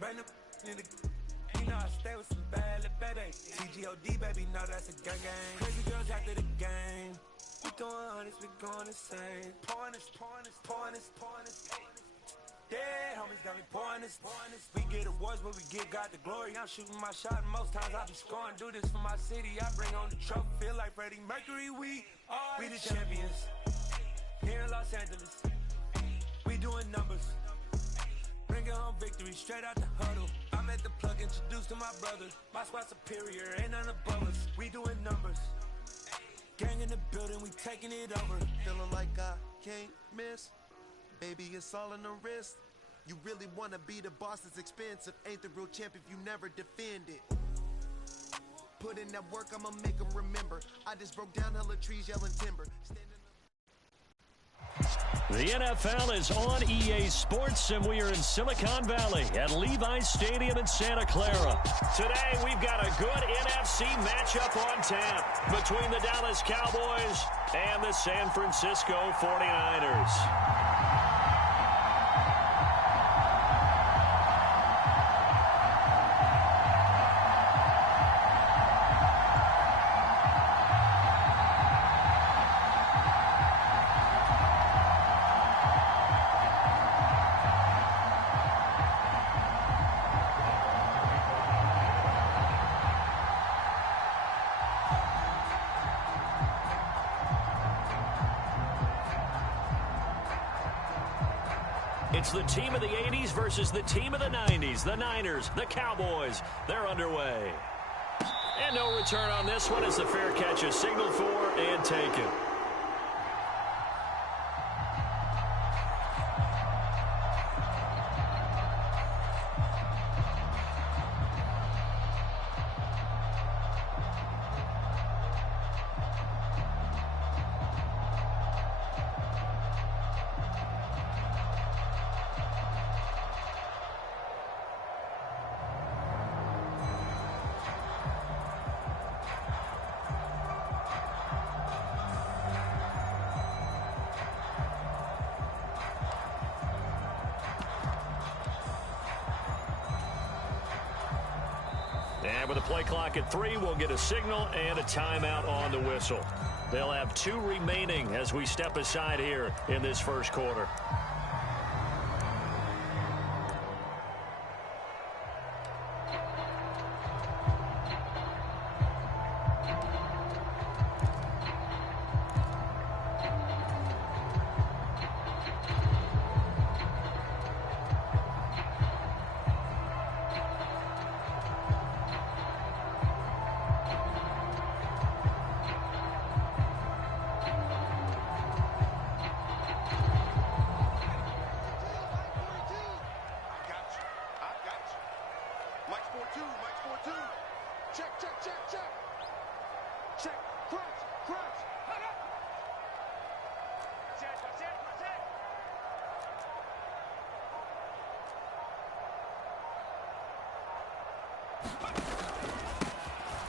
Brand new nigga. You know I stay with some bad little baby. TGOD, baby, know that's a gang gang. Crazy girls after the game. We throwing hundreds, we going insane. Pouring this. Dead homies got me pouring this. We get awards, but we give God the glory. I'm shooting my shot, and most times I be scoring. Do this for my city, I bring on the trophy. Feel like Freddie Mercury, we the champions. Here in Los Angeles, we doing numbers. Bringing home victory, straight out the huddle. I'm at the plug, introduced to my brothers. My squad superior, ain't none above us. We doing numbers. Gang in the building, we taking it over. Feeling like I can't miss. Baby, it's all in the wrist. You really wanna be the boss, it's expensive. Ain't the real champ if you never defend it. Put in that work, I'ma make them remember. I just broke down hella trees, yelling timber. The NFL is on EA Sports, and we are in Silicon Valley at Levi's Stadium in Santa Clara. Today, we've got a good NFC matchup on tap between the Dallas Cowboys and the San Francisco 49ers. It's the team of the 80s versus the team of the 90s. The Niners, the Cowboys, they're underway. And no return on this one as the fair catch is signaled for and taken. And with the play clock at 3, we'll get a signal and a timeout on the whistle. They'll have 2 remaining as we step aside here in this first quarter.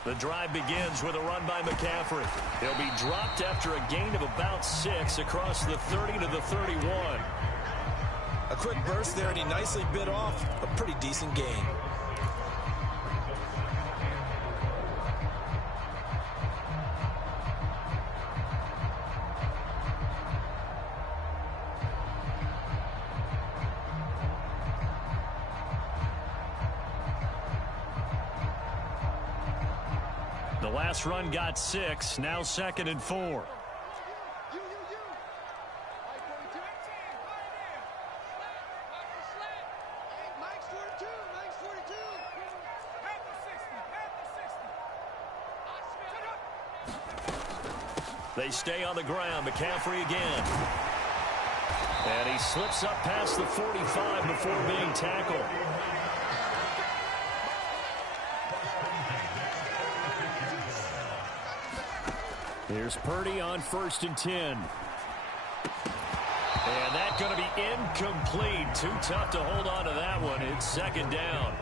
The drive begins with a run by McCaffrey. He'll be dropped after a gain of about 6 across the 30 to the 31. A quick burst there, and he nicely bit off a pretty decent gain. The last run got 6, now 2nd and 4. They stay on the ground. McCaffrey again. And he slips up past the 45 before being tackled. Here's Purdy on 1st and 10. And that's going to be incomplete. Too tough to hold on to that one. It's 2nd down.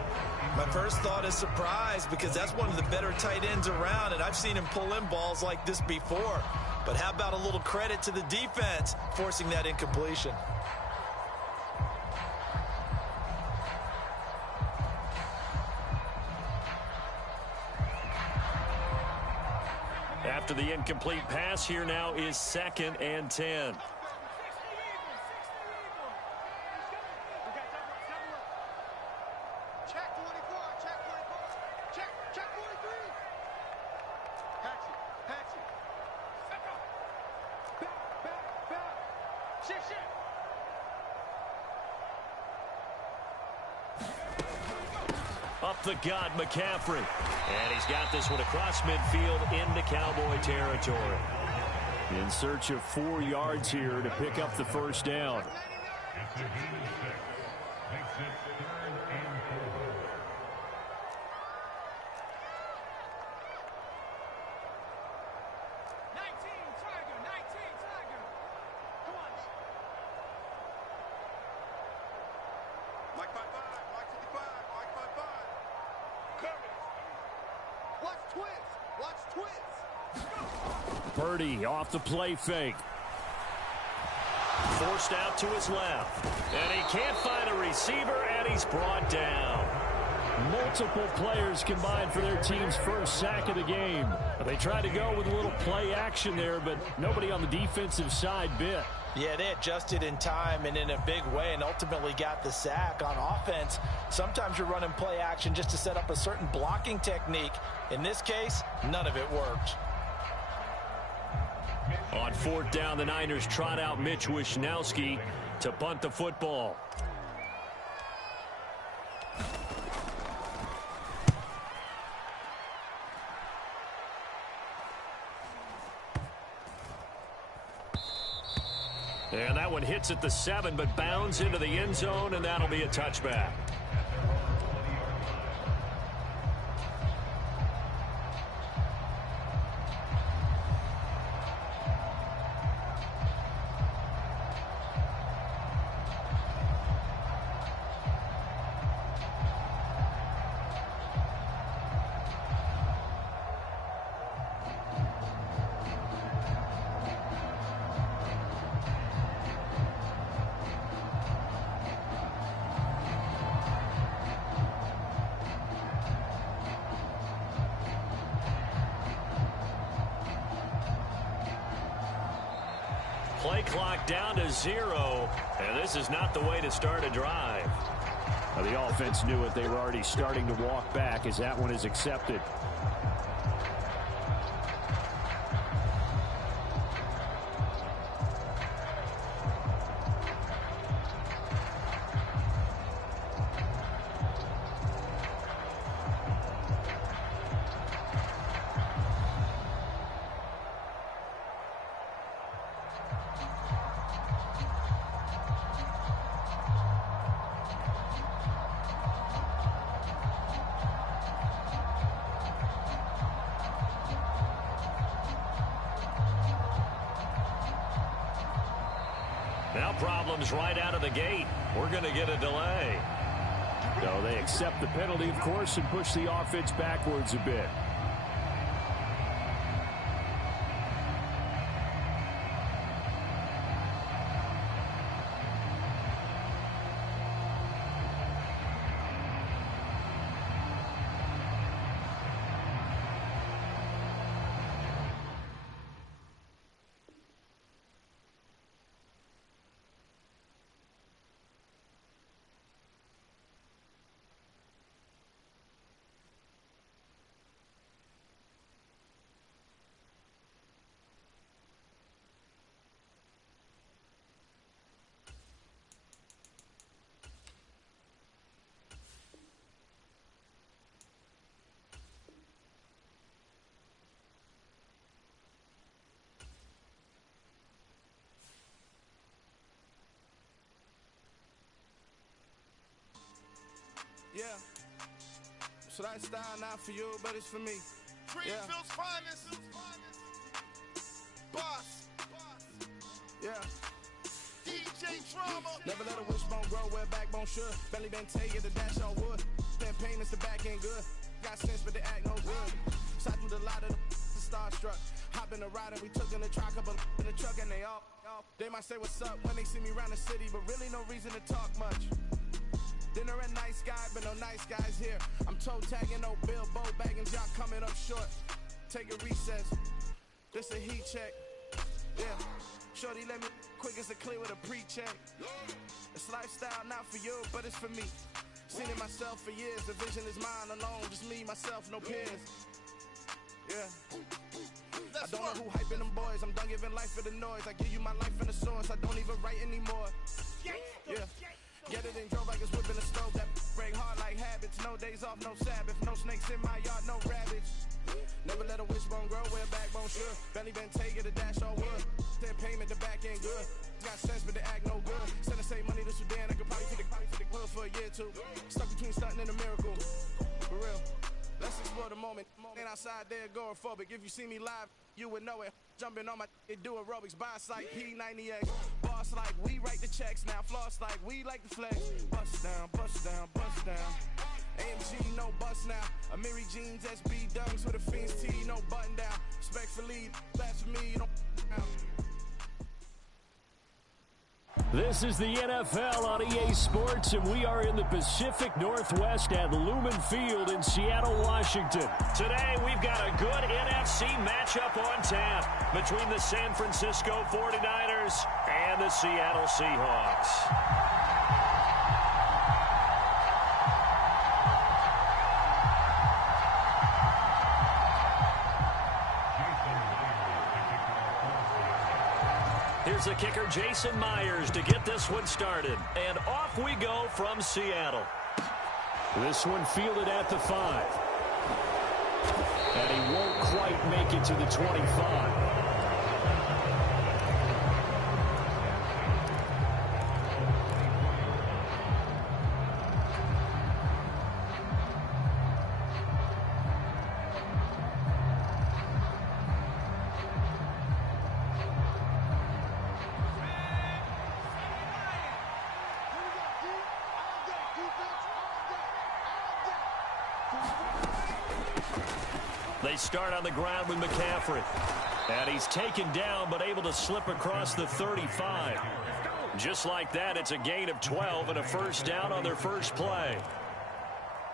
My first thought is surprise, because that's one of the better tight ends around, and I've seen him pull in balls like this before. But how about a little credit to the defense forcing that incompletion? After the incomplete pass, here now is 2nd and 10. Up the gut, McCaffrey. And he's got this one across midfield into Cowboy territory. In search of 4 yards here to pick up the first down. Purdy off the play fake. Forced out to his left. And he can't find a receiver, and he's brought down. Multiple players combined for their team's first sack of the game. They tried to go with a little play action there, but nobody on the defensive side bit. Yeah, they adjusted in time and in a big way and ultimately got the sack. On offense, sometimes you're running play action just to set up a certain blocking technique. In this case, none of it worked. On 4th down, the Niners trot out Mitch Wishnowski to punt the football. And that one hits at the 7, but bounds into the end zone, and that'll be a touchback. Play clock down to 0, and this is not the way to start a drive. Well, the offense knew it. They were already starting to walk back as that one is accepted. Now problems right out of the gate. We're going to get a delay. So they accept the penalty, of course, and push the offense backwards a bit. Yeah. So that style not for you, but it's for me. Greenfield's finest. Boss. Yeah. DJ Drama. Never let a wishbone grow where backbone should. Belly been taking the dash on wood. Then pain is the back end good. Got sense, but they act no good. Side through the lot of the starstruck. Hop in the ride and we took in the truck up in the truck and they all. They might say what's up when they see me around the city, but really no reason to talk much. Dinner a nice guy, but no nice guys here. I'm toe tagging, no Bill, Bo bagging, y'all coming up short. Take a recess. This a heat check. Yeah. Shorty let me quick as a clear with a pre-check. It's lifestyle not for you, but it's for me. Seen it myself for years. The vision is mine alone. Just me, myself, no peers. Yeah. I don't know who hyping them boys. I'm done giving life for the noise. I give you my life in the source. I don't even write anymore. Yeah. Get it and drove like it's whipping a stove. That break hard like habits. No days off, no Sabbath. No snakes in my yard, no rabbits. Never let a wishbone grow where a backbone should. Belly been taking a dash all wood. Then payment, the back end good. Got sense, but the act no good. Send the same money to Sudan. I could probably feed the hood for a year or two. Stuck between stunting and a miracle. For real. Let's explore the moment. Ain't outside there agoraphobic. If you see me live, you would know it. Jumping on my do aerobics. Boss like P90X. Boss like we write the checks now. Floss like we like the flex. Bust down, bust down, bust down. AMG, no bust now. Amiri jeans, SB dunks with a Fiends T, no button down. Respectfully, that's for me, you don't down. This is the NFL on EA Sports, and we are in the Pacific Northwest at Lumen Field in Seattle, Washington. Today, we've got a good NFC matchup on tap between the San Francisco 49ers and the Seattle Seahawks. Here's the kicker, Jason Myers, to get this one started. And off we go from Seattle. This one fielded at the 5. And he won't quite make it to the 25. They start on the ground with McCaffrey. And he's taken down, but able to slip across the 35. Just like that, it's a gain of 12 and a first down on their first play.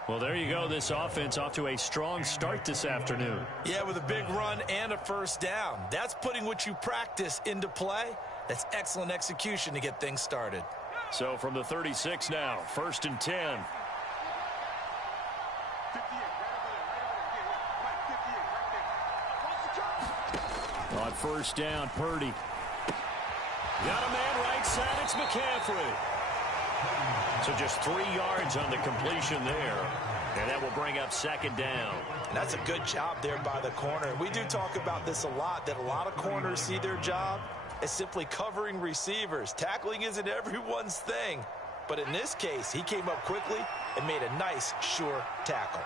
Well, there you go. This offense off to a strong start this afternoon. Yeah, with a big run and a first down. That's putting what you practice into play. That's excellent execution to get things started. So from the 36 now, 1st and 10. On first down, Purdy. Got a man right side, it's McCaffrey. So just 3 yards on the completion there. And that will bring up 2nd down. And that's a good job there by the corner. We do talk about this a lot, that a lot of corners see their job as simply covering receivers. Tackling isn't everyone's thing. But in this case, he came up quickly and made a nice, sure tackle.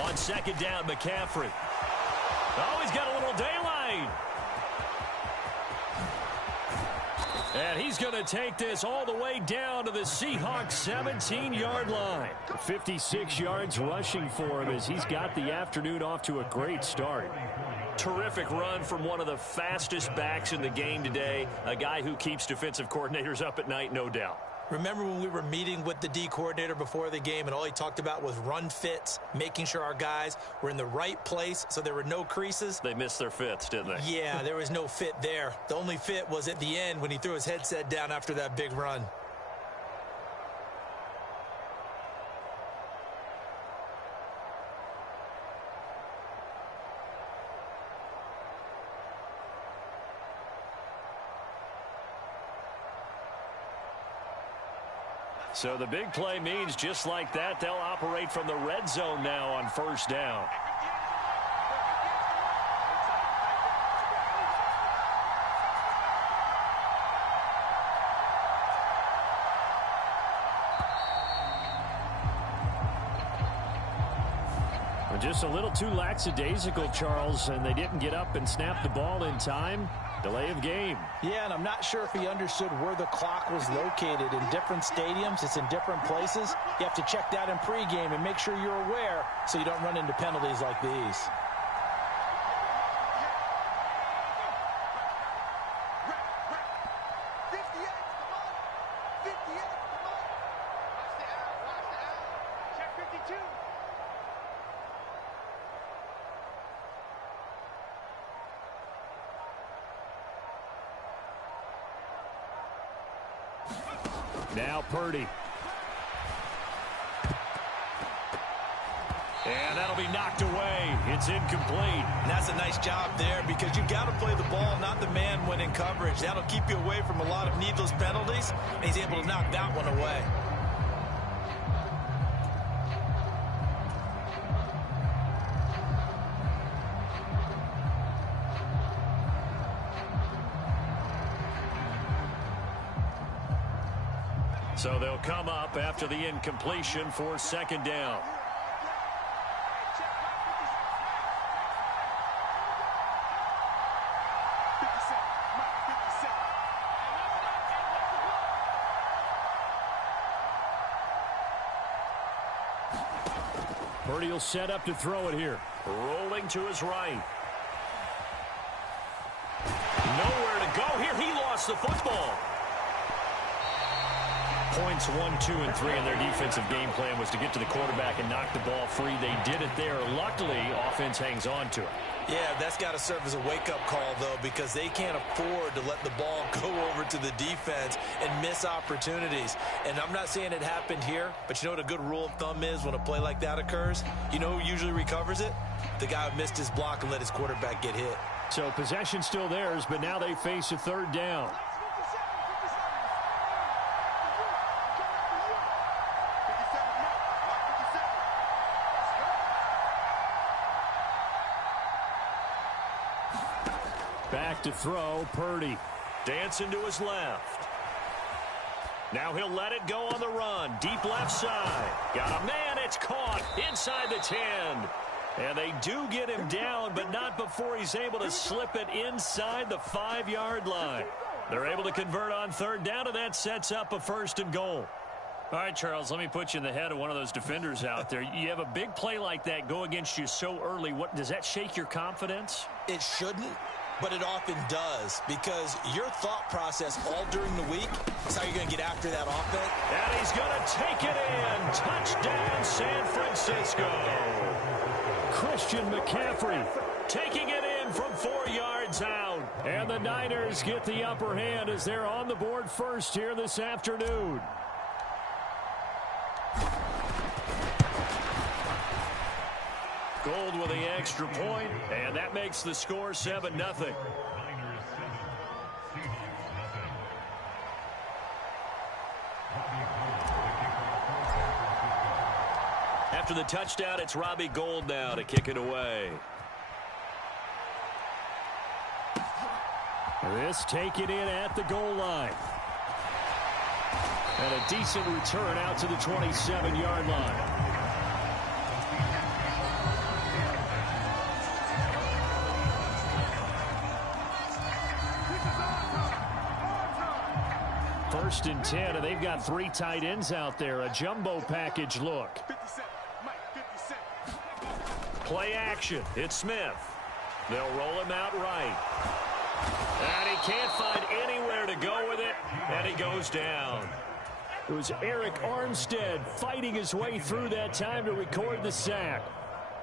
On 2nd down, McCaffrey. Oh, he's got a little daylight. And he's going to take this all the way down to the Seahawks 17-yard line. 56 yards rushing for him as he's got the afternoon off to a great start. Terrific run from one of the fastest backs in the game today. A guy who keeps defensive coordinators up at night, no doubt. Remember when we were meeting with the D coordinator before the game and all he talked about was run fits, making sure our guys were in the right place so there were no creases? They missed their fits, didn't they? Yeah, there was no fit there. The only fit was at the end when he threw his headset down after that big run. So the big play means just like that, they'll operate from the red zone now on first down. Just a little too lackadaisical, Charles, and they didn't get up and snap the ball in time. Delay of game. Yeah, and I'm not sure if he understood where the clock was located. In different stadiums, it's in different places. You have to check that in pregame and make sure you're aware so you don't run into penalties like these. Now Purdy. And that'll be knocked away. It's incomplete. And that's a nice job there because you've got to play the ball, not the man when in coverage. That'll keep you away from a lot of needless penalties, and he's able to knock that one away. So they'll come up after the incompletion for second down. Purdy will set up to throw it here. Rolling to his right. Nowhere to go here. He lost the football. Points 1, 2, and 3 in their defensive game plan was to get to the quarterback and knock the ball free. They did it there. Luckily, offense hangs on to it. Yeah, that's got to serve as a wake-up call, though, because they can't afford to let the ball go over to the defense and miss opportunities. And I'm not saying it happened here, but you know what a good rule of thumb is when a play like that occurs? You know who usually recovers it? The guy who missed his block and let his quarterback get hit. So possession still theirs, but now they face a third down. Back to throw, Purdy. Dancing to his left. Now he'll let it go on the run. Deep left side. Got a man. It's caught inside the 10. And they do get him down, but not before he's able to slip it inside the 5-yard line. They're able to convert on third down, and that sets up a 1st and goal. All right, Charles, let me put you in the head of one of those defenders out there. You have a big play like that go against you so early. What does that shake your confidence? It shouldn't, but it often does, because your thought process all during the week is how you're going to get after that offense. And he's going to take it in. Touchdown, San Francisco. Christian McCaffrey taking it in from 4 yards out. And the Niners get the upper hand as they're on the board first here this afternoon. Gold with the extra point, and that makes the score 7-0. After the touchdown, it's Robbie Gould now to kick it away. This taken in at the goal line. And a decent return out to the 27-yard line. First and 10, and they've got 3 tight ends out there. A jumbo package look. Play action. It's Smith. They'll roll him out right. And he can't find anywhere to go with it, and he goes down. It was Eric Armstead fighting his way through that time to record the sack.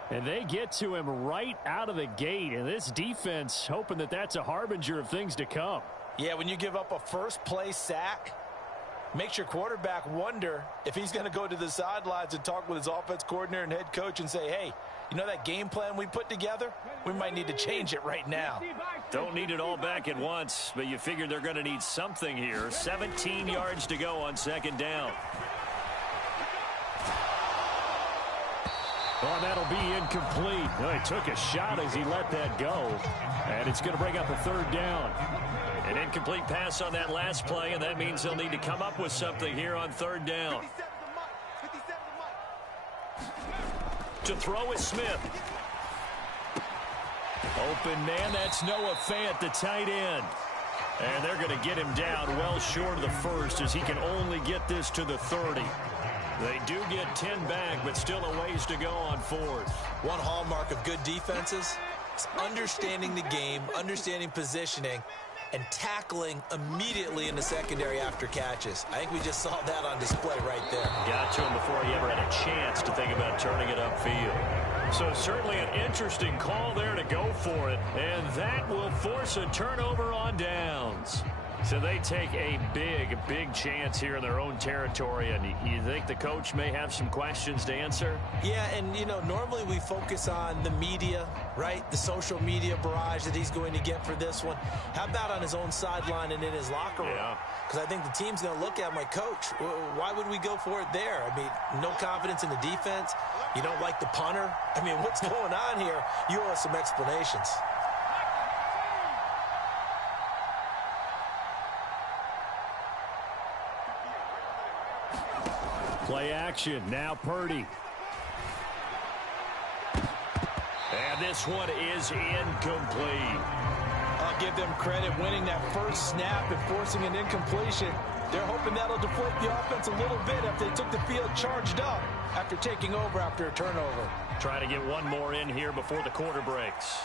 And they get to him right out of the gate, and this defense hoping that that's a harbinger of things to come. Yeah, when you give up a first-play sack, makes your quarterback wonder if he's going to go to the sidelines and talk with his offense coordinator and head coach and say, hey, you know that game plan we put together? We might need to change it right now. Don't need it all back at once, but you figure they're going to need something here. 17 yards to go on second down. Oh, that'll be incomplete. Oh, he took a shot as he let that go. And it's going to bring up a third down. An incomplete pass on that last play, and that means they'll need to come up with something here on third down. To throw is Smith. Open man, that's Noah Fant, the tight end. And they're going to get him down well short of the first as he can only get this to the 30. They do get 10 back, but still a ways to go on fourth. One hallmark of good defenses is understanding the game, understanding positioning, and tackling immediately in the secondary after catches. I think we just saw that on display right there. Got to him before he ever had a chance to think about turning it upfield. So certainly an interesting call there to go for it, and that will force a turnover on downs. So they take a big chance here in their own territory, and you think the coach may have some questions to answer? Yeah, and, you know, normally we focus on the media, right? The social media barrage that he's going to get for this one. How about on his own sideline and in his locker room? Because I think the team's going to look at him like, Coach, why would we go for it there? I mean, no confidence in the defense. You don't like the punter. I mean, what's going on here? You owe us some explanations. Play action. Now Purdy. And this one is incomplete. I'll give them credit winning that first snap and forcing an incompletion. They're hoping that'll deflate the offense a little bit after they took the field charged up after taking over after a turnover. Trying to get one more in here before the quarter breaks.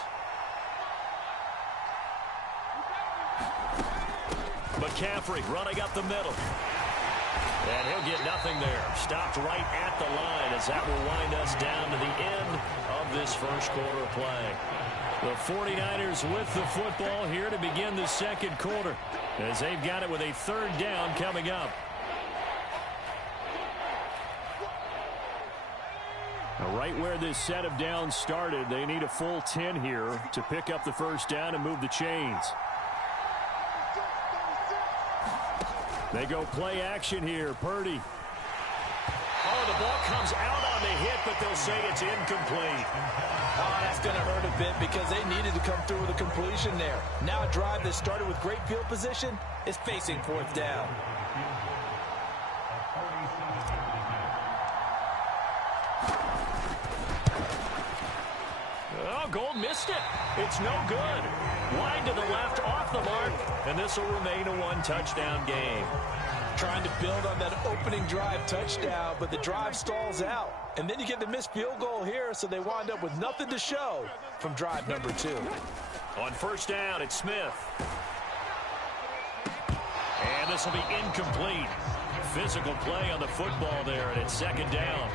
McCaffrey running up the middle. And he'll get nothing there. Stopped right at the line as that will wind us down to the end of this first quarter of play. The 49ers with the football here to begin the second quarter as they've got it with a third down coming up. Now, right where this set of downs started, they need a full 10 here to pick up the first down and move the chains. They go play action here. Purdy. Oh, the ball comes out on the hit, but they'll say it's incomplete. Oh, that's going to hurt a bit because they needed to come through with a completion there. Now a drive that started with great field position is facing fourth down. Oh, Gold missed it. It's no good. Wide to the left, off the mark, and this will remain a one-touchdown game. Trying to build on that opening drive touchdown, but the drive stalls out. And then you get the missed field goal here, so they wind up with nothing to show from drive number 2. On first down, it's Smith. And this will be incomplete. Physical play on the football there, and it's second down.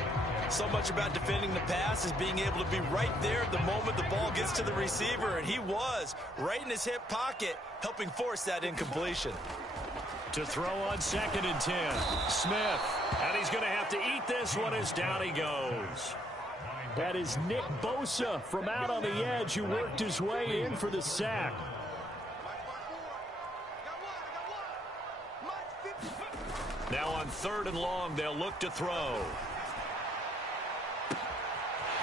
So much about defending the pass is being able to be right there at the moment the ball gets to the receiver, and he was right in his hip pocket, helping force that incompletion. To throw on second and 10, Smith, and he's going to have to eat this one as down he goes. That is Nick Bosa from out on the edge who worked his way in for the sack. Now on third and long, they'll look to throw.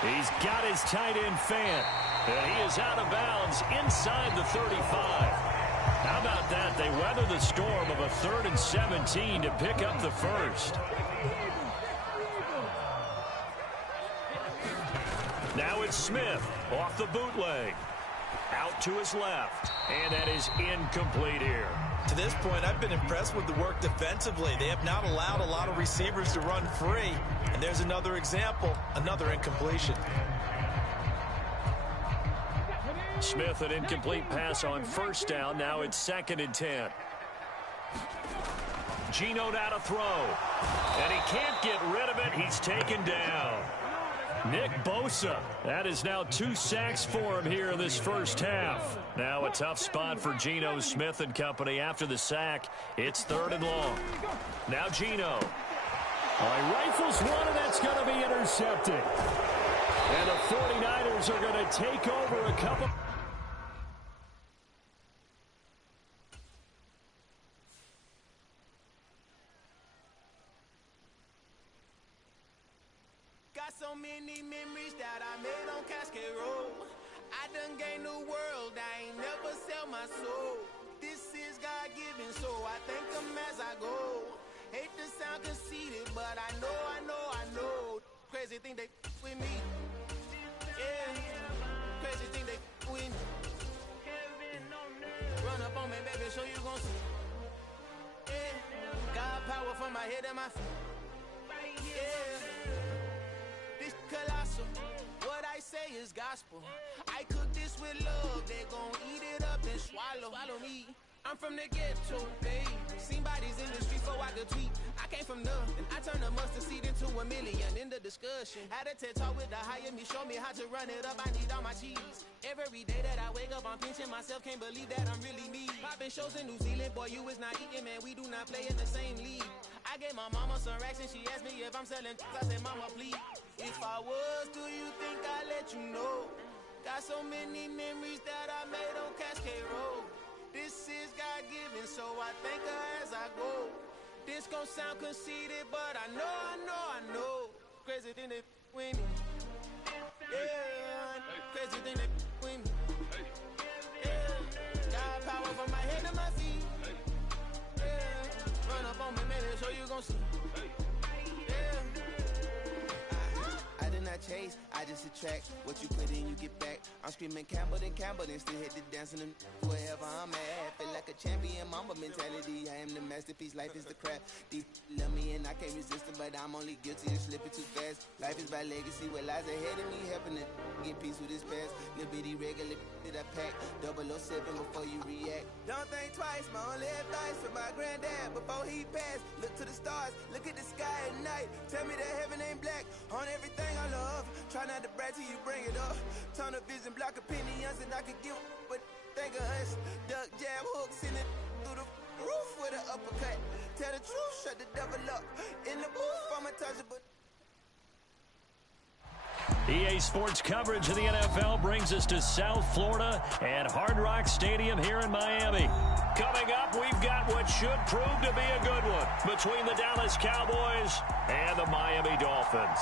He's got his tight end Fant, and he is out of bounds inside the 35. How about that? They weather the storm of a 3rd and 17 to pick up the first. Now it's Smith off the bootleg. Out to his left, and that is incomplete here. To this point, I've been impressed with the work defensively. They have not allowed a lot of receivers to run free. And there's another example, another incompletion. Smith, an incomplete pass on first down. Now it's 2nd and 10. Geno now to throw. And he can't get rid of it. He's taken down. Nick Bosa. That is now 2 sacks for him here in this first half. Now a tough spot for Geno Smith and company after the sack. It's 3rd and long. Now Geno. All right, rifles one, and that's going to be intercepted. And the 49ers are going to take over a couple. Got so many memories that I made on Cascade Road. I done gained the world, I ain't never sell my soul. This is God-given, so I thank him as I go. Hate to sound conceited, but I know. Crazy thing they with me. Yeah, crazy thing they with me. Run up on me, baby, so you gon' see. Yeah, God power from my head and my feet. Yeah, this colossal. What I say is gospel. I cook this with love, they gon' eat it up and swallow me. I'm from the ghetto, babe. Seen bodies in the street so I could tweet. I came from nothing. I turned a mustard seed into a million. In the discussion, had a TED talk with the higher me. Show me how to run it up. I need all my cheese. Every day that I wake up, I'm pinching myself. Can't believe that I'm really me. Popping shows in New Zealand. Boy, you is not eating, man. We do not play in the same league. I gave my mama some racks and she asked me if I'm selling. I said, mama, please. If I was, do you think I'd let you know? Got so many memories that I made on Cascade Road. This is God-given, so I thank her as I go. This gon' sound conceited, but I know. Crazy thing that with me. Yeah, crazy thing that with me. Yeah, got power from my head to my feet. Yeah, run up on me, baby, so you gon' see. I did not chase, I just attract. What you put in, you get back. I'm screaming Campbell, then still hit the dancing and wherever I'm at. Feel like a champion, mamba mentality. I am the masterpiece, life is the craft. Deep love me and I can't resist it, but I'm only guilty of slipping too fast. Life is by legacy, what lies ahead of me, helping to get peace with this past. Little bitty regular that I pack, 007 before you react. Don't think twice, my only advice for my granddad before he passed. Look to the stars, look at the sky at night. Tell me that heaven ain't black on everything I love. Try not to brag till you bring it up. Tunnel vision, block opinions, and I could give but think of us. Duck jab hooks in it through the roof with an uppercut. Tell the truth, shut the devil up. In the booth, I'm untouchable. EA Sports coverage of the NFL brings us to South Florida at Hard Rock Stadium here in Miami. Coming up, we've got what should prove to be a good one between the Dallas Cowboys and the Miami Dolphins.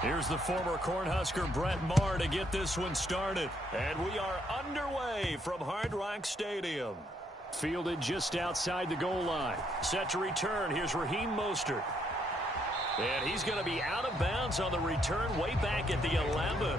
Here's the former Cornhusker Brett Maher to get this one started. And we are underway from Hard Rock Stadium. Fielded just outside the goal line. Set to return. Here's Raheem Mostert. And he's going to be out of bounds on the return way back at the 11.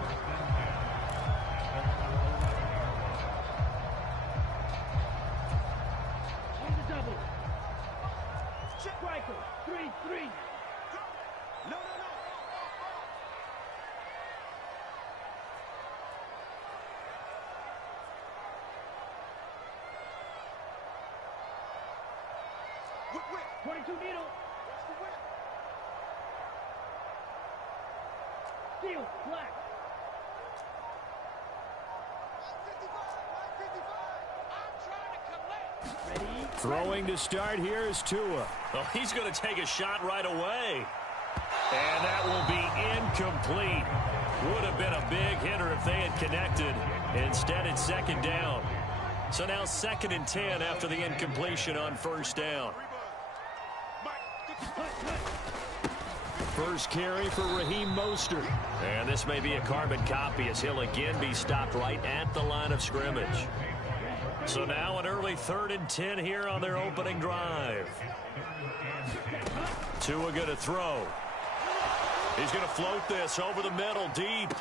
Throwing to start here is Tua. Well, he's going to take a shot right away. And that will be incomplete. Would have been a big hitter if they had connected. Instead, it's second down. So now 2nd and 10 after the incompletion on first down. First carry for Raheem Mostert. And this may be a carbon copy as he'll again be stopped right at the line of scrimmage. So now an early 3rd and 10 here on their opening drive. Tua going to throw. He's going to float this over the middle deep.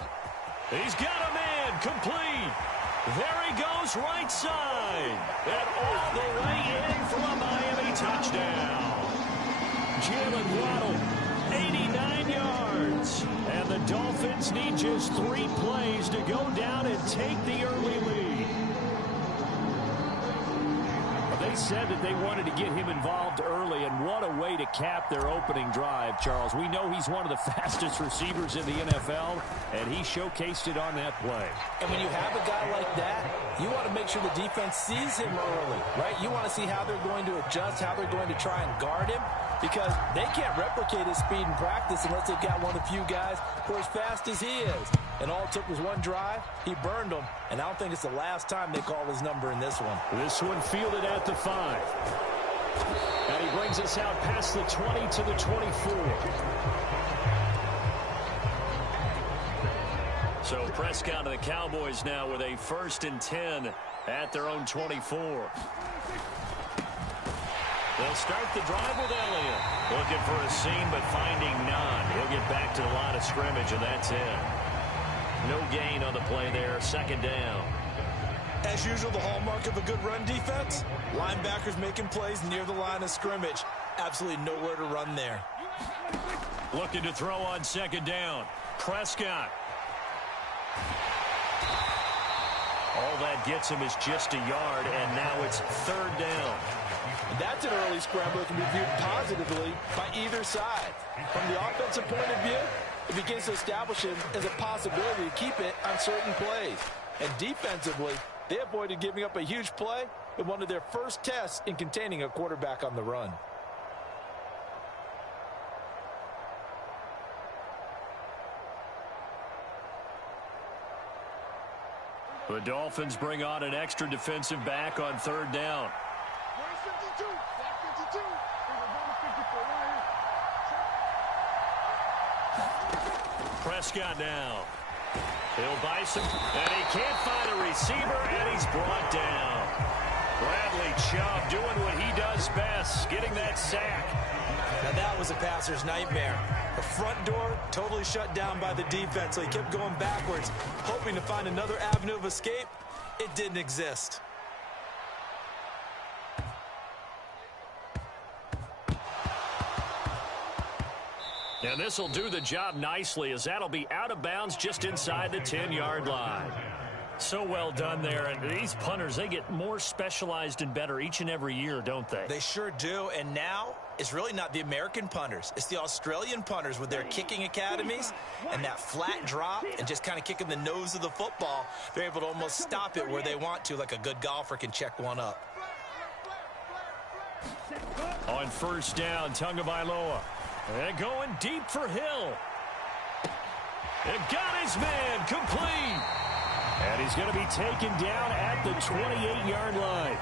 He's got a man complete. There he goes right side. And all the way in for a Miami touchdown. Jalen Waddle, 89 yards. And the Dolphins need just 3 plays to go down and take the early lead. They said that they wanted to get him involved early, and what a way to cap their opening drive, Charles. We know he's one of the fastest receivers in the NFL, and he showcased it on that play. And when you have a guy like that, you want to make sure the defense sees him early, right? You want to see how they're going to adjust, how they're going to try and guard him, because they can't replicate his speed in practice unless they've got one of the few guys who are as fast as he is. And all it took was one drive. He burned them, and I don't think it's the last time they call his number in this one. This one fielded at the 5. And he brings us out past the 20 to the 24. So Prescott and the Cowboys now with a 1st and 10 at their own 24. They'll start the drive with Elliott. Looking for a seam, but finding none. He'll get back to the line of scrimmage, and that's it. No gain on the play there. 2nd down. As usual, the hallmark of a good run defense, linebackers making plays near the line of scrimmage. Absolutely nowhere to run there. Looking to throw on second down. Prescott. All that gets him is just a yard, and now it's third down. That's an early scramble that can be viewed positively by either side. From the offensive point of view, it begins to establish it as a possibility to keep it on certain plays. And defensively, they avoided giving up a huge play in one of their first tests in containing a quarterback on the run. The Dolphins bring on an extra defensive back on third down. Prescott now. He'll buy some, and he can't find a receiver, and he's brought down. Bradley Chubb doing what he does best, getting that sack. Now that was a passer's nightmare. The front door totally shut down by the defense, so he kept going backwards, hoping to find another avenue of escape. It didn't exist. And this will do the job nicely, as that'll be out of bounds just inside the 10-yard line. So well done there. And these punters, they get more specialized and better each and every year, don't they? They sure do. And now it's really not the American punters. It's the Australian punters with their kicking academies and that flat drop and just kind of kicking the nose of the football. They're able to almost stop it where they want to, like a good golfer can check one up. On first down, Tagovailoa. And going deep for Hill. And got his man complete. And he's going to be taken down at the 28-yard line.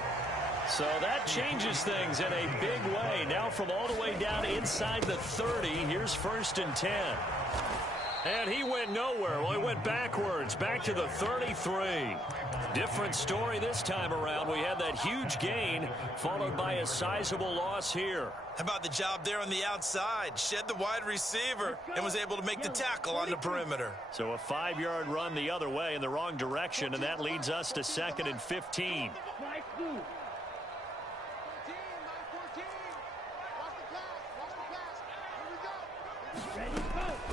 So that changes things in a big way. Now from all the way down inside the 30, here's first and 10. And he went nowhere. Well, he went backwards, back to the 33. Different story this time around. We had that huge gain, followed by a sizable loss here. How about the job there on the outside? Shed the wide receiver and was able to make the tackle on the perimeter. So a 5-yard run the other way in the wrong direction, and that leads us to 2nd and 15.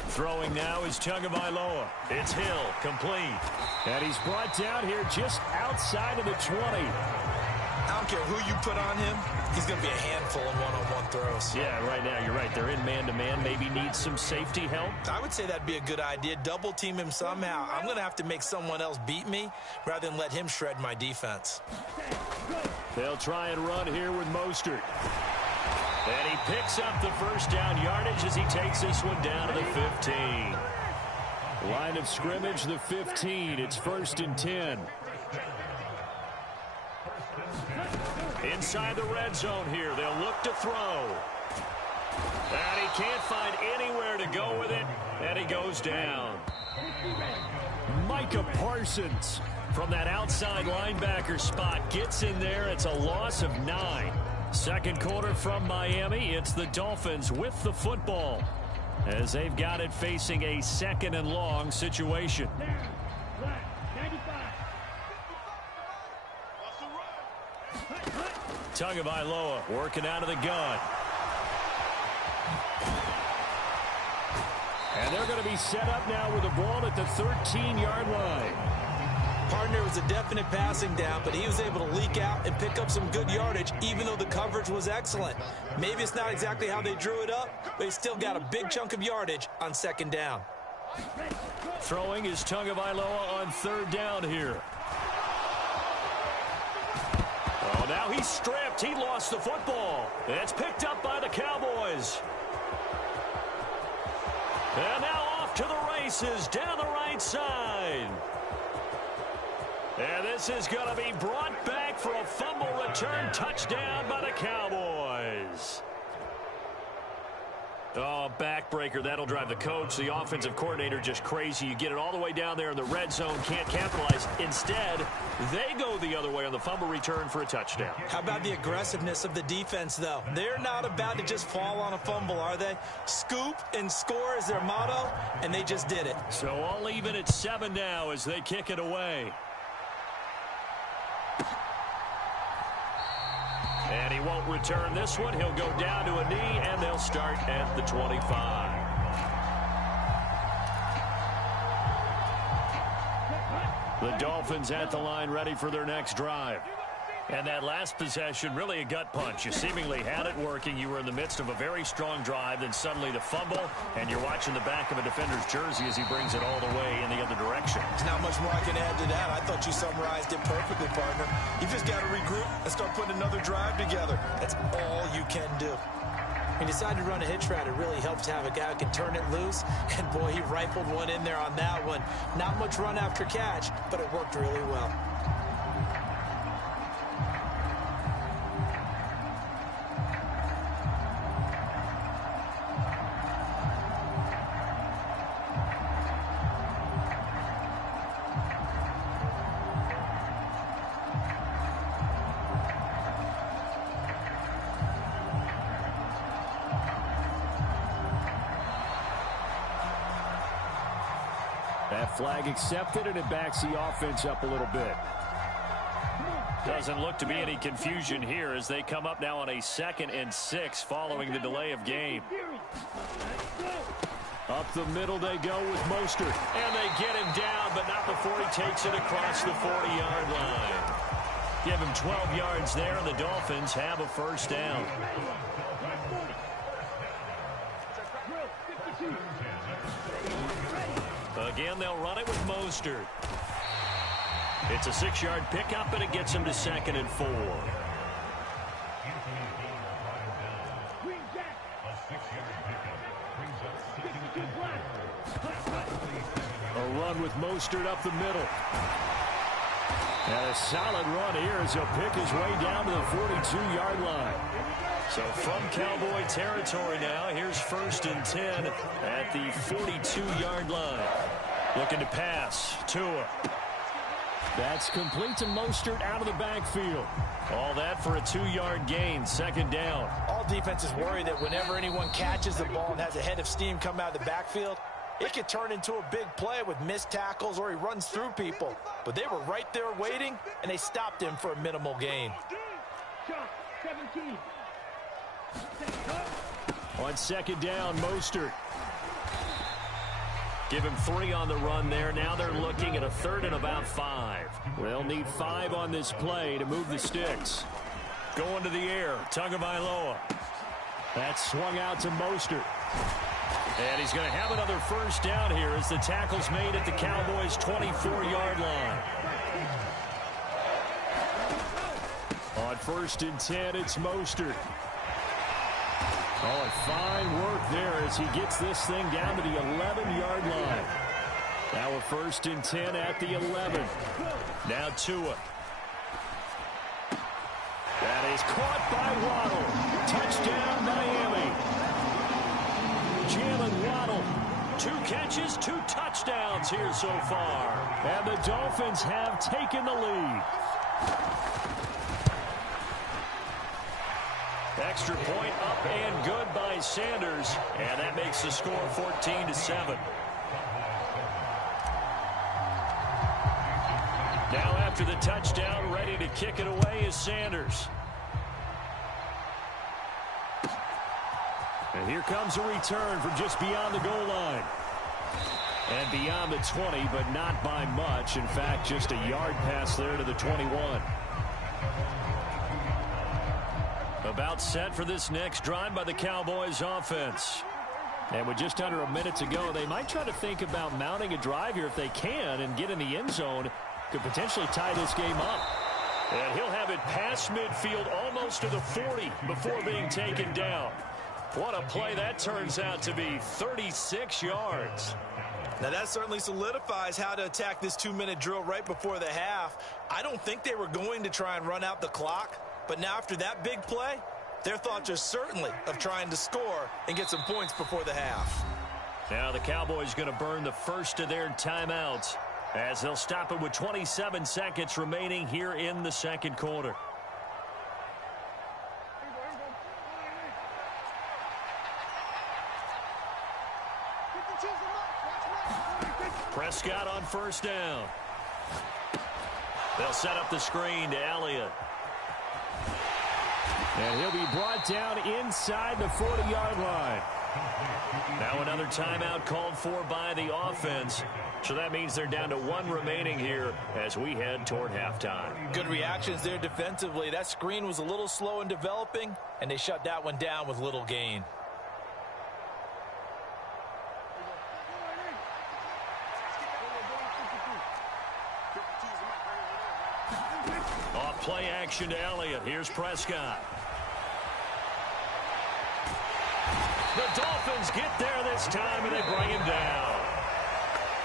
Throwing now is Tagovailoa. It's Hill, complete. And he's brought down here just outside of the 20. I don't care who you put on him, he's going to be a handful in one-on-one throws. Yeah, right now, you're right. They're in man-to-man. Maybe need some safety help. I would say that'd be a good idea. Double team him somehow. I'm going to have to make someone else beat me rather than let him shred my defense. They'll try and run here with Mostert. And he picks up the first down yardage as he takes this one down to the 15. Line of scrimmage, the 15. It's 1st and 10. Inside the red zone here. They'll look to throw. And he can't find anywhere to go with it. And he goes down. Micah Parsons from that outside linebacker spot gets in there. It's a loss of 9. Second quarter from Miami. It's the Dolphins with the football as they've got it facing a 2nd and long situation. Tagovailoa working out of the gun. And they're going to be set up now with the ball at the 13-yard line. Partner was a definite passing down, but he was able to leak out and pick up some good yardage, even though the coverage was excellent. Maybe it's not exactly how they drew it up, but he still got a big chunk of yardage on 2nd down. Throwing is Tagovailoa on 3rd down here. Oh, now he's stripped. He lost the football. It's picked up by the Cowboys. And now off to the races down the right side. And this is going to be brought back for a fumble return touchdown by the Cowboys. Oh, backbreaker. That'll drive the coach, the offensive coordinator, just crazy. You get it all the way down there in the red zone, can't capitalize. Instead, they go the other way on the fumble return for a touchdown. How about the aggressiveness of the defense, though? They're not about to just fall on a fumble, are they? Scoop and score is their motto, and they just did it. So all even at 7 now as they kick it away. And he won't return this one. He'll go down to a knee, and they'll start at the 25. The Dolphins at the line ready for their next drive. And that last possession, really a gut punch. You seemingly had it working. You were in the midst of a very strong drive, then suddenly the fumble, and you're watching the back of a defender's jersey as he brings it all the way in the other direction. There's not much more I can add to that. I thought you summarized it perfectly, partner. You've just got to regroup and start putting another drive together. That's all you can do. He decided to run a hitch route. It really helps to have a guy who can turn it loose. And, boy, he rifled one in there on that one. Not much run after catch, but it worked really well. That flag accepted, and it backs the offense up a little bit. Doesn't look to be any confusion here as they come up now on a 2nd and 6 following the delay of game. Up the middle they go with Mostert. And they get him down, but not before he takes it across the 40-yard line. Give him 12 yards there, and the Dolphins have a first down. Again, they'll run it with Mostert. It's a 6-yard pickup, and it gets him to 2nd and 4. A run with Mostert up the middle. And a solid run here as he'll pick his way down to the 42-yard line. So from Cowboy territory now, here's 1st and 10 at the 42-yard line. Looking to pass. Tua. That's complete to Mostert out of the backfield. All that for a 2-yard gain, 2nd down. All defenses worry that whenever anyone catches the ball and has a head of steam come out of the backfield, it could turn into a big play with missed tackles or he runs through people. But they were right there waiting, and they stopped him for a minimal gain. On 2nd down, Mostert. Give him 3 on the run there. Now they're looking at a 3rd and about 5. They'll need 5 on this play to move the sticks. Going to the air, Tagovailoa. That's swung out to Mostert. And he's going to have another first down here as the tackle's made at the Cowboys' 24-yard line. On 1st and 10, it's Mostert. Oh, and fine work there as he gets this thing down to the 11-yard line. Now a 1st and 10 at the 11. Now Tua. That is caught by Waddle. Touchdown, Miami. Jalen Waddle. 2 catches, 2 touchdowns here so far. And the Dolphins have taken the lead. Extra point up and good by Sanders. And that makes the score 14-7. Now after the touchdown, ready to kick it away is Sanders. And here comes a return from just beyond the goal line. And beyond the 20, but not by much. In fact, just a yard pass there to the 21. About set for this next drive by the Cowboys offense. And with just under a minute to go, they might try to think about mounting a drive here if they can and get in the end zone. Could potentially tie this game up. And he'll have it past midfield almost to the 40 before being taken down. What a play that turns out to be. 36 yards. Now that certainly solidifies how to attack this 2-minute drill right before the half. I don't think they were going to try and run out the clock. But now after that big play, their thoughts are certainly of trying to score and get some points before the half. Now the Cowboys going to burn the first of their timeouts as they'll stop it with 27 seconds remaining here in the 2nd quarter. Prescott on 1st down. They'll set up the screen to Elliott. And he'll be brought down inside the 40-yard line. Now another timeout called for by the offense. So that means they're down to one remaining here as we head toward halftime. Good reactions there defensively. That screen was a little slow in developing, and they shut that one down with little gain. Off play action to Elliott. Here's Prescott. The Dolphins get there this time, and they bring him down.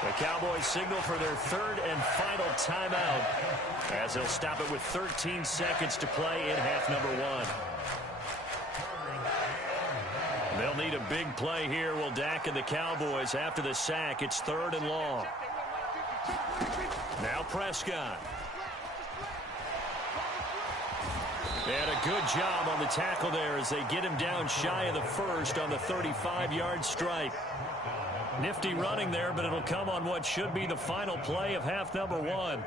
The Cowboys signal for their third and final timeout as they'll stop it with 13 seconds to play in half number one. They'll need a big play here, will Dak and the Cowboys. After the sack, it's 3rd and long. Now Prescott. And a good job on the tackle there as they get him down shy of the first on the 35-yard strike. Nifty running there, but it'll come on what should be the final play of half number one.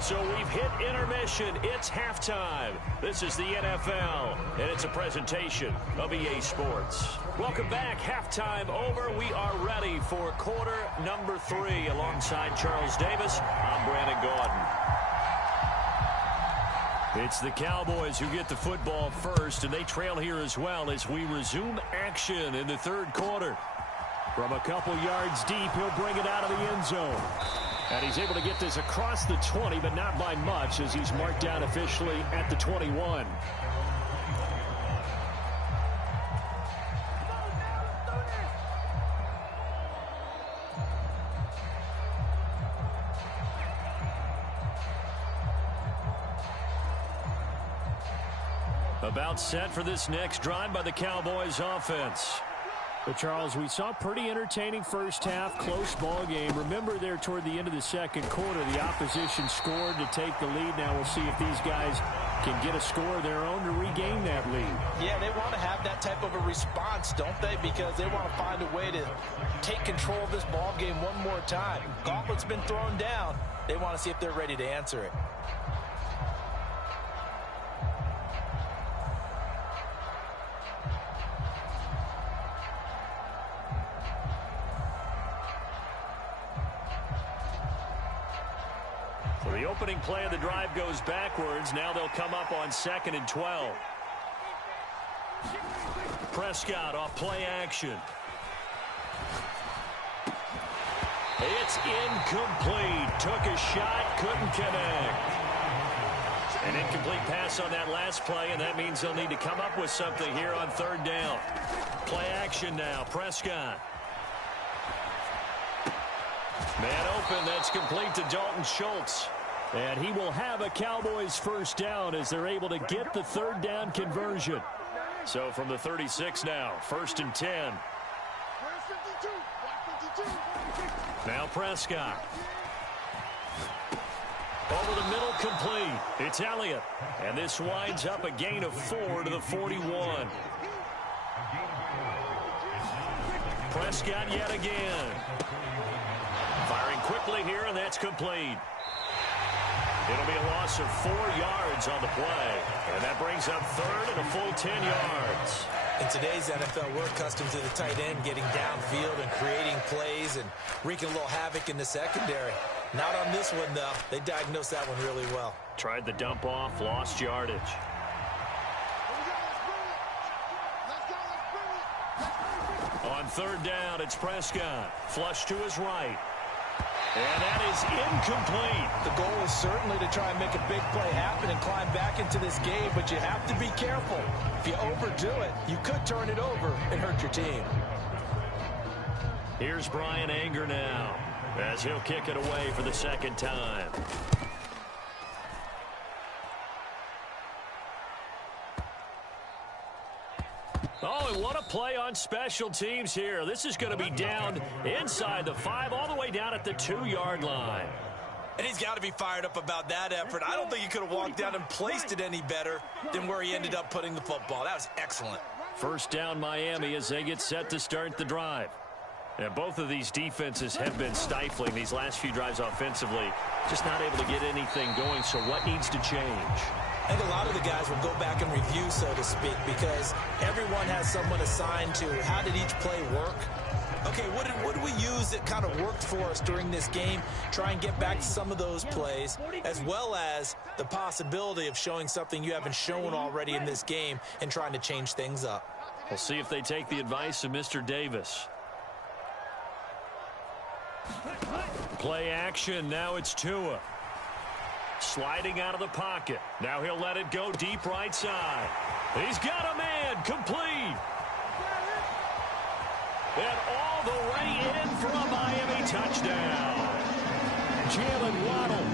So we've hit intermission. It's halftime. This is the NFL, and it's a presentation of EA Sports. Welcome back. Halftime over. We are ready for quarter number 3. Alongside Charles Davis, I'm Brandon Gordon. It's the Cowboys who get the football first, and they trail here as well as we resume action in the third quarter. From a couple yards deep, he'll bring it out of the end zone. And he's able to get this across the 20, but not by much as he's marked down officially at the 21. About set for this next drive by the Cowboys offense. But Charles, we saw pretty entertaining first half, close ball game. Remember there toward the end of the second quarter, the opposition scored to take the lead. Now we'll see if these guys can get a score of their own to regain that lead. Yeah, they want to have that type of a response, don't they? Because they want to find a way to take control of this ball game one more time. Gauntlet's been thrown down. They want to see if they're ready to answer it. The opening play of the drive goes backwards. Now they'll come up on 2nd and 12. Prescott off play action. It's incomplete. Took a shot, couldn't connect. An incomplete pass on that last play, and that means they'll need to come up with something here on 3rd down. Play action now. Prescott. Man open. That's complete to Dalton Schultz. And he will have a Cowboys first down as they're able to get the 3rd down conversion. So from the 36 now, 1st and 10. Now Prescott. Over the middle, complete. It's Elliott. And this winds up a gain of 4 to the 41. Prescott yet again. Firing quickly here, and that's complete. It'll be a loss of 4 yards on the play. And that brings up 3rd and a full 10 yards. In today's NFL, we're accustomed to the tight end getting downfield and creating plays and wreaking a little havoc in the secondary. Not on this one, though. They diagnosed that one really well. Tried the dump off, lost yardage. On 3rd down, it's Prescott. Flush to his right. And that is incomplete. The goal is certainly to try and make a big play happen and climb back into this game, but you have to be careful. If you overdo it, you could turn it over and hurt your team. Here's Brian Anger now as he'll kick it away for the 2nd time. Oh, and what a play on special teams here. This is going to be down inside the 5, all the way down at the 2-yard line. And he's got to be fired up about that effort. I don't think he could have walked down and placed it any better than where he ended up putting the football. That was excellent. 1st down Miami as they get set to start the drive. And both of these defenses have been stifling these last few drives offensively. Just not able to get anything going, so what needs to change? I think a lot of the guys will go back and review, so to speak, because everyone has someone assigned to how did each play work. Okay, what did we use that kind of worked for us during this game? Try and get back to some of those plays, as well as the possibility of showing something you haven't shown already in this game and trying to change things up. We'll see if they take the advice of Mr. Davis. Play action. Now it's Tua. Sliding out of the pocket. Now he'll let it go deep right side. He's got a man. Complete. And all the way in for a Miami touchdown. Jalen Waddle,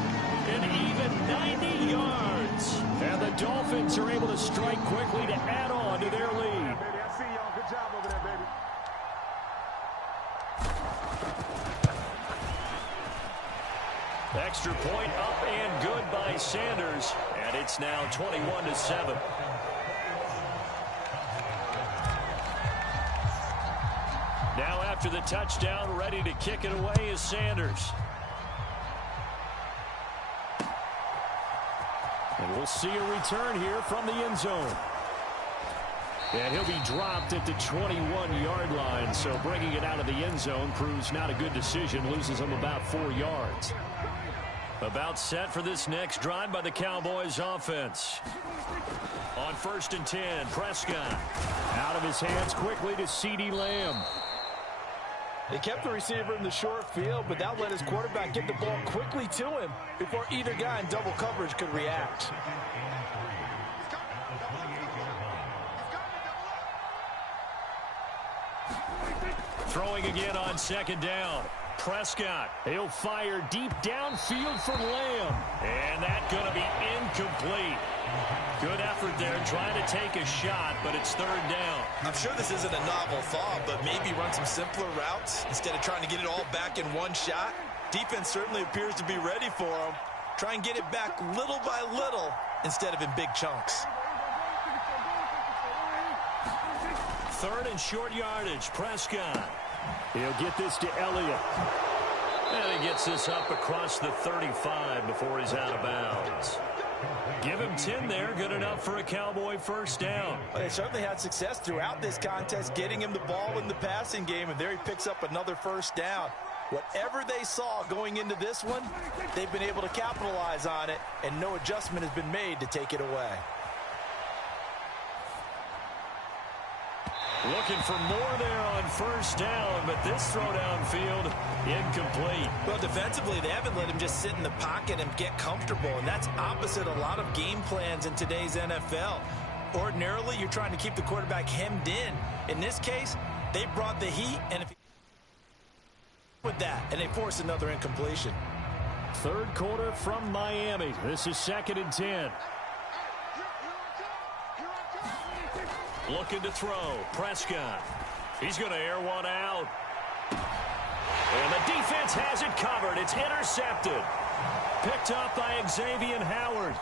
an even 90 yards. And the Dolphins are able to strike quickly to add on to their lead. Baby, I see y'all. Good job over there, baby. Extra point up and good by Sanders. And it's now 21-7. Now after the touchdown, ready to kick it away is Sanders. And we'll see a return here from the end zone. And he'll be dropped at the 21-yard line, so bringing it out of the end zone proves not a good decision, loses him about 4 yards. About set for this next drive by the Cowboys offense. On 1st and 10, Prescott. Out of his hands quickly to CeeDee Lamb. They kept the receiver in the short field, but that let his quarterback get the ball quickly to him before either guy in double coverage could react. Throwing again on 2nd down. Prescott, he'll fire deep downfield for Lamb. And that's going to be incomplete. Good effort there trying to take a shot, but it's 3rd down. I'm sure this isn't a novel thought, but maybe run some simpler routes instead of trying to get it all back in one shot. Defense certainly appears to be ready for him. Try and get it back little by little instead of in big chunks. 3rd and short yardage, Prescott. He'll get this to Elliott. And he gets this up across the 35 before he's out of bounds. Give him 10 there, good enough for a Cowboy 1st down. Well, they certainly had success throughout this contest, getting him the ball in the passing game, and there he picks up another 1st down. Whatever they saw going into this one, they've been able to capitalize on it, and no adjustment has been made to take it away. Looking for more there on 1st down, but this throw downfield, incomplete. Well, defensively, they haven't let him just sit in the pocket and get comfortable, and that's opposite a lot of game plans in today's NFL. Ordinarily, you're trying to keep the quarterback hemmed in. In this case, they brought the heat, and if with that, and they force another incompletion. 3rd quarter from Miami. This is 2nd and 10. Looking to throw. Prescott. He's going to air one out. And the defense has it covered. It's intercepted. Picked up by Xavier Howard.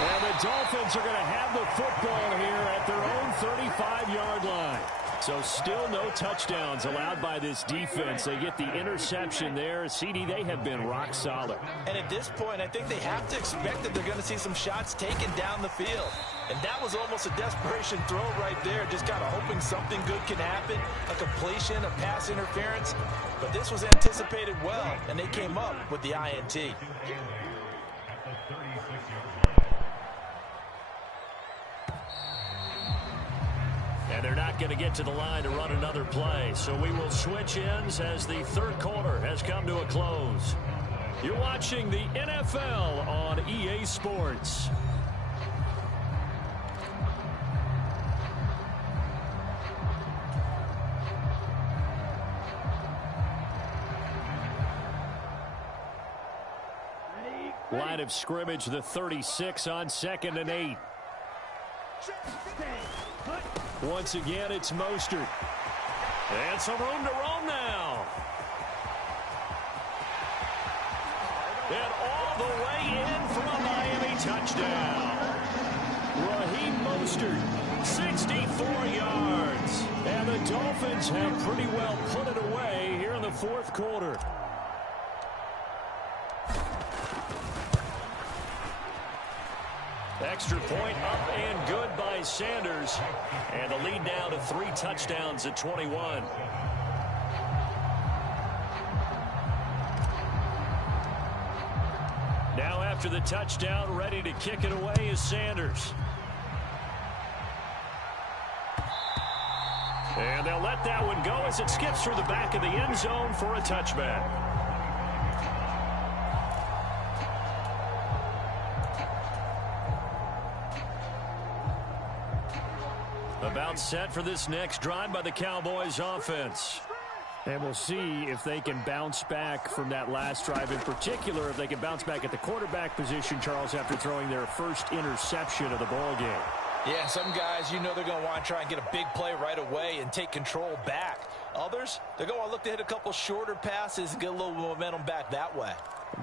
And the Dolphins are going to have the football here at their own 35-yard line. So still no touchdowns allowed by this defense. They get the interception there. CeeDee, they have been rock solid. And at this point, I think they have to expect that they're going to see some shots taken down the field. And that was almost a desperation throw right there, just kind of hoping something good can happen, a completion, a pass interference. But this was anticipated well, and they came up with the INT. And they're not going to get to the line to run another play. So we will switch ends as the 3rd quarter has come to a close. You're watching the NFL on EA Sports. Line of scrimmage, the 36 on 2nd and 8. Once again, it's Mostert. And some room to roam now. And all the way in for a Miami touchdown. Raheem Mostert, 64 yards. And the Dolphins have pretty well put it away here in the fourth quarter. Extra point up and good by Sanders. And the lead now to 3 touchdowns at 21. Now after the touchdown, ready to kick it away is Sanders. And they'll let that one go as it skips through the back of the end zone for a touchback. About set for this next drive by the Cowboys offense. And we'll see if they can bounce back from that last drive, in particular if they can bounce back at the quarterback position, Charles, after throwing their first interception of the ball game. Yeah, some guys, you know they're going to want to try and get a big play right away and take control back. Others, they're going to look to hit a couple shorter passes and get a little momentum back that way.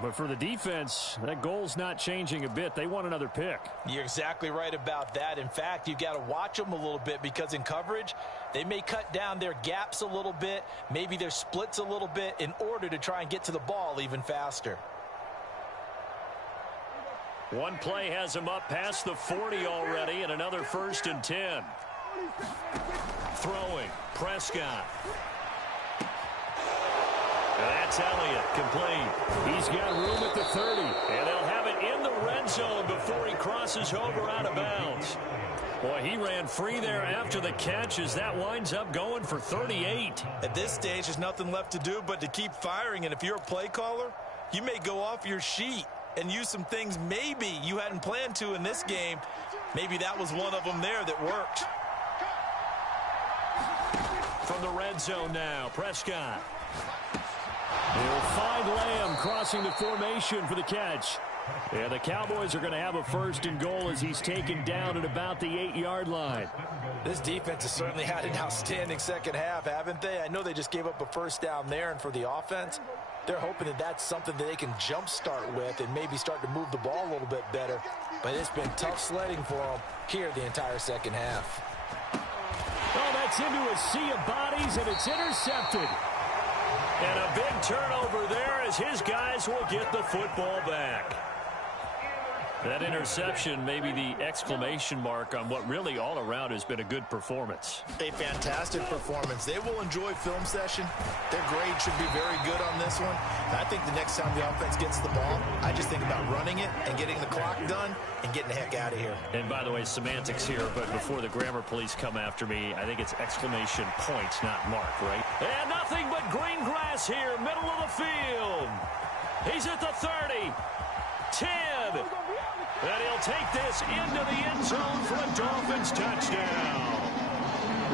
But for the defense, that goal's not changing a bit. They want another pick. You're exactly right about that. In fact, you've got to watch them a little bit because in coverage, they may cut down their gaps a little bit, maybe their splits a little bit in order to try and get to the ball even faster. One play has him up past the 40 already, and another 1st and 10. Throwing, Prescott. That's Elliott, complete. He's got room at the 30, and they'll have it in the red zone before he crosses over out of bounds. Boy, he ran free there after the catch as that winds up going for 38. At this stage, there's nothing left to do but to keep firing, and if you're a play caller, you may go off your sheet and use some things maybe you hadn't planned to in this game. Maybe that was one of them there that worked. From the red zone now, Prescott. He'll find Lamb crossing the formation for the catch. And the Cowboys are going to have a 1st and goal as he's taken down at about the 8-yard line. This defense has certainly had an outstanding second half, haven't they? I know they just gave up a 1st down there, and for the offense, they're hoping that that's something that they can jumpstart with and maybe start to move the ball a little bit better. But it's been tough sledding for them here the entire second half. Oh, that's into a sea of bodies, and it's intercepted. And a big turnover there as his guys will get the football back. That interception may be the exclamation mark on what really all around has been a good performance. A fantastic performance. They will enjoy film session. Their grade should be very good on this one. And I think the next time the offense gets the ball, I just think about running it and getting the clock done and getting the heck out of here. And by the way, semantics here, but before the grammar police come after me, I think it's exclamation point, not mark, right? And nothing but green grass here, middle of the field. He's at the 30, 10. And he'll take this into the end zone for a Dolphins touchdown.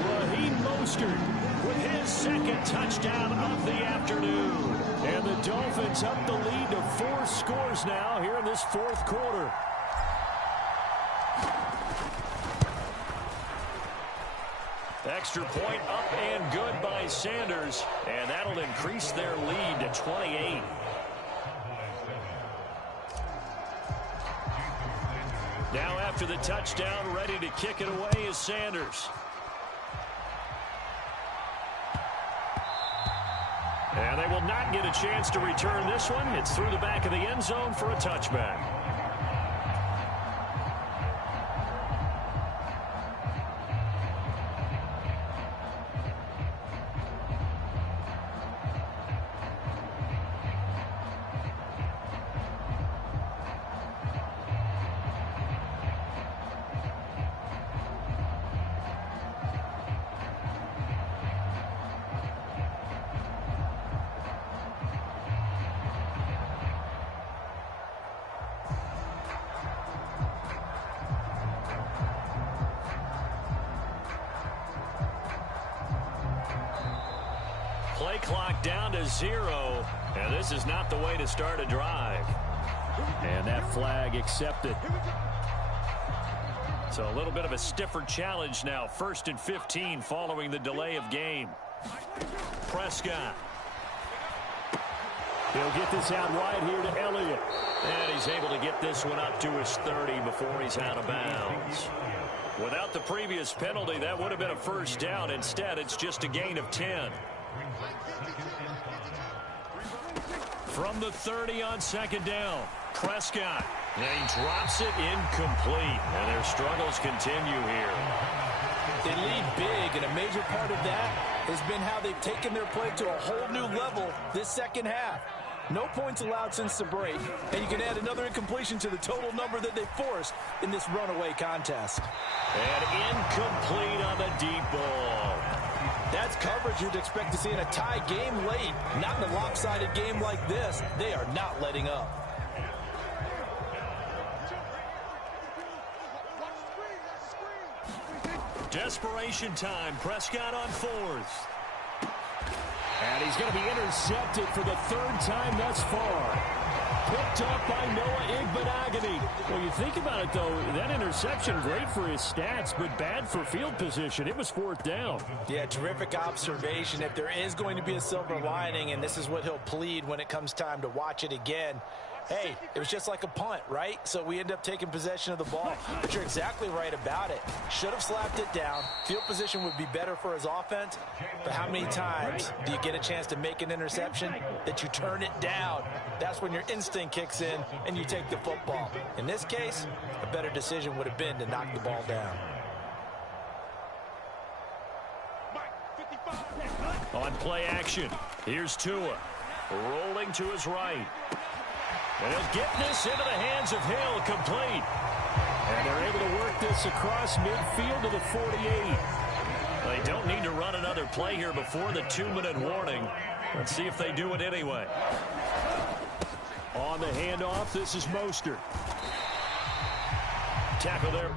Raheem Mostert with his 2nd touchdown of the afternoon. And the Dolphins up the lead to 4 scores now here in this 4th quarter. Extra point up and good by Sanders. And that'll increase their lead to 28. Now after the touchdown, ready to kick it away is Sanders. And they will not get a chance to return this one. It's through the back of the end zone for a touchback. Play clock down to 0. And this is not the way to start a drive. And that flag accepted. So a little bit of a stiffer challenge now. 1st and 15 following the delay of game. Prescott. He'll get this out wide here to Elliott. And he's able to get this one up to his 30 before he's out of bounds. Without the previous penalty, that would have been a first down. Instead, it's just a gain of 10. From the 30 on second down, Prescott. And he drops it incomplete. And their struggles continue here. They lead big, and a major part of that has been how they've taken their play to a whole new level this second half. No points allowed since the break, and you can add another incompletion to the total number that they forced in this runaway contest. And incomplete on the deep ball. That's coverage you'd expect to see in a tie game late. Not in a lopsided game like this. They are not letting up. Desperation time. Prescott on fourth. And he's going to be intercepted for the third time thus far. Picked up by Noah Igbenogany. Well, you think about it, though, that interception, great for his stats, but bad for field position. It was fourth down. Yeah, terrific observation. If there is going to be a silver lining, and this is what he'll plead when it comes time to watch it again, hey, it was just like a punt, right? So we end up taking possession of the ball. But you're exactly right about it. Should have slapped it down. Field position would be better for his offense. But how many times do you get a chance to make an interception that you turn it down? That's when your instinct kicks in and you take the football. In this case, a better decision would have been to knock the ball down. On play action, here's Tua. Rolling to his right. And he'll get this into the hands of Hill, complete. And they're able to work this across midfield to the 48. They don't need to run another play here before the 2-minute warning. Let's see if they do it anyway. On the handoff, this is Mostert. Tackle there